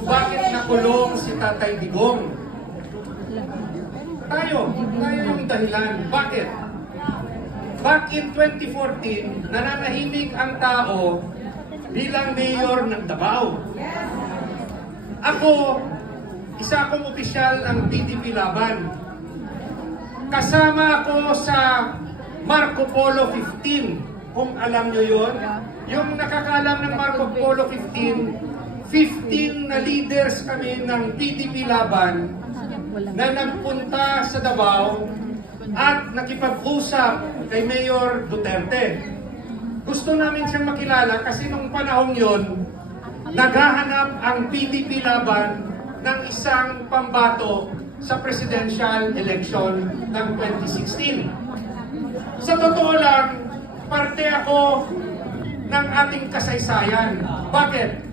kung bakit nakulong si Tatay Digong. Tayo yung dahilan. Bakit? Back in 2014, nananahimik ang tao bilang mayor ng Davao. Ako, isa akong opisyal ng PDP Laban. Kasama ako sa Marco Polo 15, kung alam nyo yun. Yung nakakaalam ng Marco Polo 15 na leaders kami ng PDP Laban na nagpunta sa Davao at nakipag-usap kay Mayor Duterte. Gusto namin siyang makilala kasi nung panahong yon, naghahanap ang PDP Laban ng isang pambato sa presidential election ng 2016. Sa totoo lang, parte ako ng ating kasaysayan. Bakit?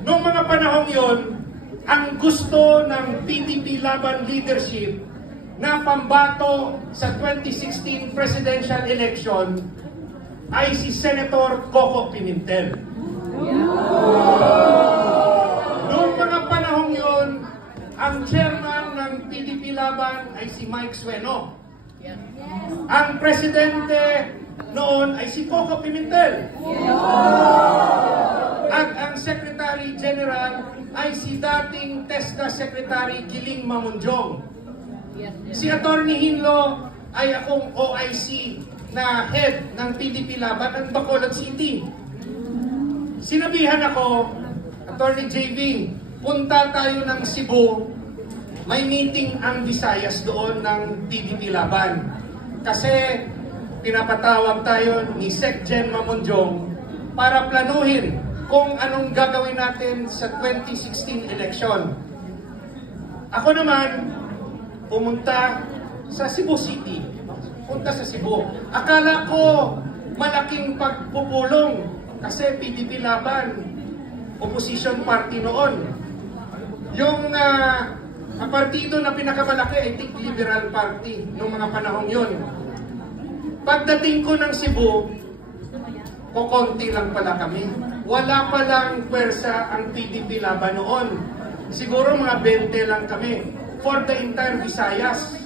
Noong mga panahong yon, ang gusto ng PDP Laban leadership na pambato sa 2016 presidential election ay si Senator Coco Pimentel. Noong mga panahong yon, ang chairman ng PDP Laban ay si Mike Sueno. Ang presidente noon ay si Coco Pimentel. At ang Secretary General ay si dating TESDA Secretary Giling Mamunjong. Si Atty. Hinlo ay akong OIC na head ng PDP Laban ng Bacolod City. Sinabihan ako, Atty. JV, punta tayo ng Cebu, may meeting ang Visayas doon ng PDP Laban. Kasi pinapatawag tayo ni Sec Gen Mamunjong para planuhin kung anong gagawin natin sa 2016 election. Ako naman, pumunta sa Cebu City. Punta sa Cebu. Akala ko malaking pagpupulong kasi PDP Laban, opposition party noon. Yung ang partido na pinakamalaki ay think Liberal Party noong mga panahong yun. Pagdating ko ng Cebu, kukonti lang pala kami. Wala palang pwersa ang PDP Laban noon. Siguro mga 20 lang kami for the entire Visayas.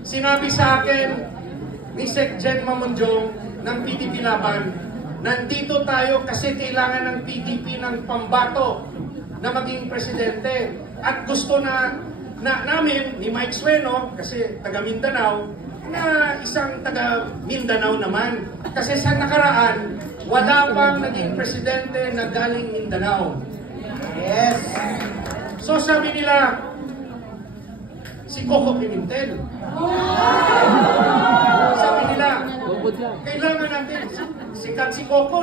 Sinabi sa akin ni Sec Gen Mamunjong ng PDP Laban, nandito tayo kasi kailangan ng PDP ng pambato na maging presidente. At gusto namin ni Mike Sueno, kasi taga Mindanao, na isang taga Mindanao naman. Kasi sa nakaraan, wala pang naging presidente na galing Mindanao. Yes. So sabi nila, si Coco Pimentel. Sabi nila, kailangan natin, sikat si Coco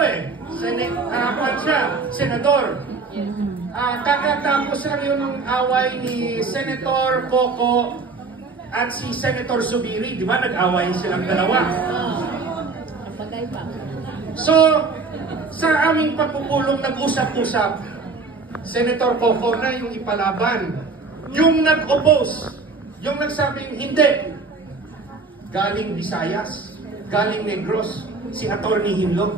senador. Kakatapos lang yun ng away ni Senator Coco at si Senator Zubiri. Di ba? Nag-away silang dalawa. So, sa aming pagpupulong nag-usap-usap, Senator Coco na yung ipalaban. Yung nag-oppose, yung nagsabing hindi, galing Visayas, galing Negros, si Atty. Hinlo.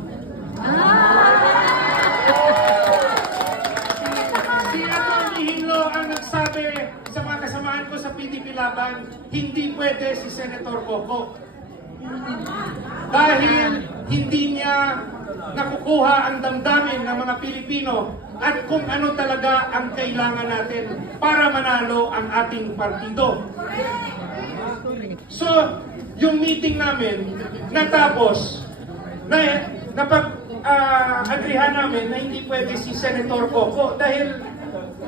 Si Atty. Hinlo ang nagsabi sa mga kasamahan ko sa PDP Laban, hindi pwede si Senator Coco. Dahil hindi niya nakukuha ang damdamin ng mga Pilipino at kung ano talaga ang kailangan natin para manalo ang ating partido. So, yung meeting namin natapos, napag-agrihan namin na hindi pwede si Senator Coco dahil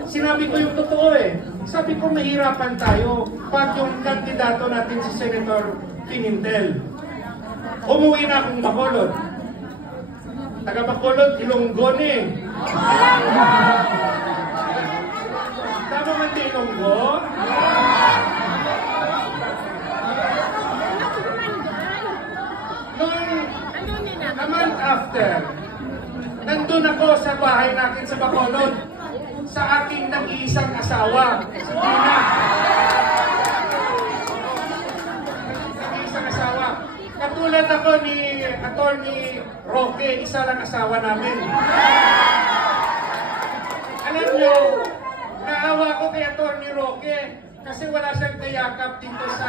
sinabi ko yung totoo Sabi ko mahirapan tayo pag yung kandidato natin si Senator Pimentel. Umuwi na akong Bacolod. Taga Bacolod, Ilonggo Tama man din Ilonggo? A month after, nandun ako sa bahay natin sa Bacolod sa aking nag-iisang asawa, si Tina. Nag-iisang asawa. Katulad ako ni Atty. Roque, isa lang asawa namin. Alam nyo, naawa ko kay Atty. Roque kasi wala siyang kayakap dito sa